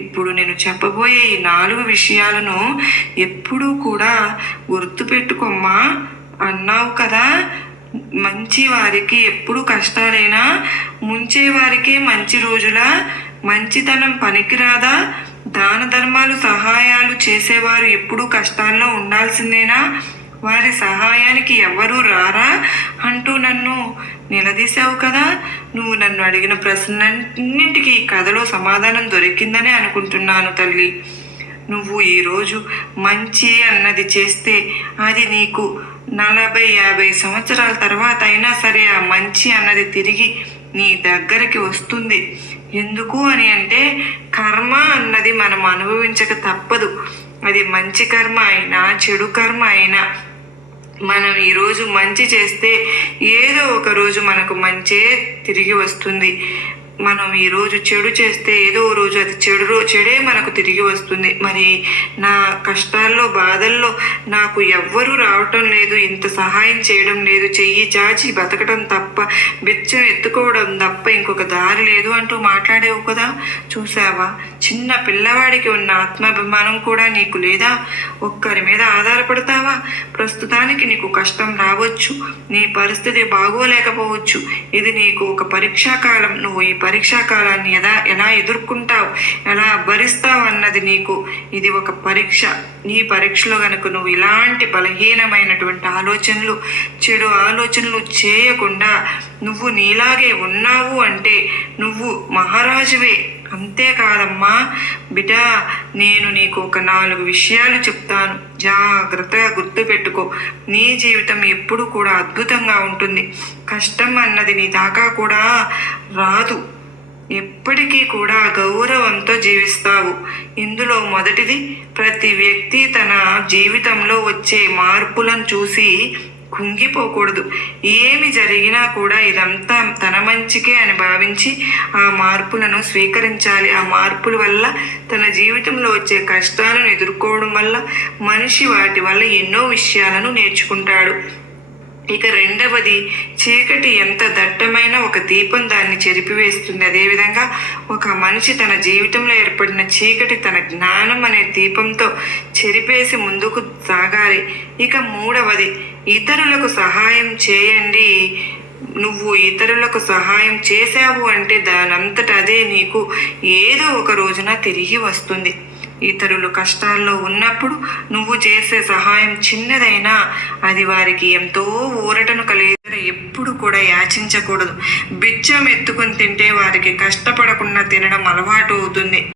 ఇప్పుడు నేను చెప్పబోయే ఈ 4 విషయాలను ఎప్పుడూ కూడా గుర్తుపెట్టుకోమ్మా. అన్నావు కదా, మంచి వారికి ఎప్పుడు కష్టాలైనా, ముంచేవారికే మంచి రోజులా, మంచితనం పనికిరాదా, దాన ధర్మాలు సహాయాలు చేసేవారు ఎప్పుడూ కష్టాల్లో ఉండాల్సిందేనా, వారి సహాయానికి ఎవరూ రారా అంటూ నన్ను నిలదీశావు కదా. నువ్వు నన్ను అడిగిన ప్రశ్నన్నింటికి ఈ కథలో సమాధానం దొరికిందని అనుకుంటున్నాను తల్లి. నువ్వు ఈరోజు మంచి అన్నది చేస్తే అది నీకు 40-50 సంవత్సరాల తర్వాత అయినా సరే ఆ మంచి అన్నది తిరిగి నీ దగ్గరికి వస్తుంది. ఎందుకు అని అంటే, కర్మ అన్నది మనం అనుభవించక తప్పదు. అది మంచి కర్మ అయినా చెడు కర్మ అయినా, మనం ఈరోజు మంచి చేస్తే ఏదో ఒక రోజు మనకు మంచే తిరిగి వస్తుంది. మనం ఈరోజు చెడు చేస్తే ఏదో రోజు అది చెడే మనకు తిరిగి వస్తుంది. మరి నా కష్టాల్లో బాధల్లో నాకు ఎవ్వరూ రావటం లేదు, ఇంత సహాయం చేయడం లేదు, చెయ్యి చాచి బతకడం తప్ప, బిచ్చం ఎత్తుకోవడం తప్ప ఇంకొక దారి లేదు అంటూ మాట్లాడేవు కదా. చూసావా, చిన్న పిల్లవాడికి ఉన్న ఆత్మాభిమానం కూడా నీకు లేదా? ఒక్కరి మీద ఆధారపడతావా? ప్రస్తుతానికి నీకు కష్టం రావచ్చు, నీ పరిస్థితి బాగోలేకపోవచ్చు. ఇది నీకు ఒక పరీక్షాకాలం. నువ్వు ఈ పరీక్షాకాలాన్ని ఎలా ఎదుర్కొంటావు, ఎలా భరిస్తావు అన్నది నీకు ఇది ఒక పరీక్ష. ఈ పరీక్షలో కనుక నువ్వు ఇలాంటి బలహీనమైనటువంటి ఆలోచనలు, చెడు ఆలోచనలు చేయకుండా నువ్వు నీలాగే ఉన్నావు అంటే నువ్వు మహారాజువే. అంతేకాదమ్మా బిడ్డా, నేను నీకు ఒక 4 విషయాలు చెప్తాను, జాగ్రత్తగా గుర్తుపెట్టుకో. నీ జీవితం ఎప్పుడు కూడా అద్భుతంగా ఉంటుంది. కష్టం అన్నది నీ దాకా కూడా రాదు. ఎప్పటికీ కూడా గౌరవంతో జీవిస్తావు. ఇందులో మొదటిది, ప్రతి వ్యక్తి తన జీవితంలో వచ్చే మార్పులను చూసి కుంగిపోకూడదు. ఏమి జరిగినా కూడా ఇదంతా తన మంచికే అని భావించి ఆ మార్పులను స్వీకరించాలి. ఆ మార్పుల వల్ల తన జీవితంలో వచ్చే కష్టాలను ఎదుర్కోవడం వల్ల మనిషి వాటి వల్ల ఎన్నో విషయాలను నేర్చుకుంటాడు. ఇక రెండవది, చీకటి ఎంత దట్టమైన ఒక దీపం దాన్ని చెరిపివేస్తుంది. అదేవిధంగా ఒక మనిషి తన జీవితంలో ఏర్పడిన చీకటి తన జ్ఞానం అనే దీపంతో చెరిపేసి ముందుకు సాగాలి. ఇక మూడవది, ఇతరులకు సహాయం చేయండి. నువ్వు ఇతరులకు సహాయం చేశావు అంటే దానంతట అదే నీకు ఏదో ఒక రోజున తిరిగి వస్తుంది. ఇతరులు కష్టాల్లో ఉన్నప్పుడు నువ్వు చేసే సహాయం చిన్నదైనా అది వారికి ఎంతో ఊరటను కలిగి ఎప్పుడు కూడా యాచించకూడదు. బిచ్చం ఎత్తుకొని తింటే వారికి కష్టపడకుండా తినడం అలవాటు అవుతుంది.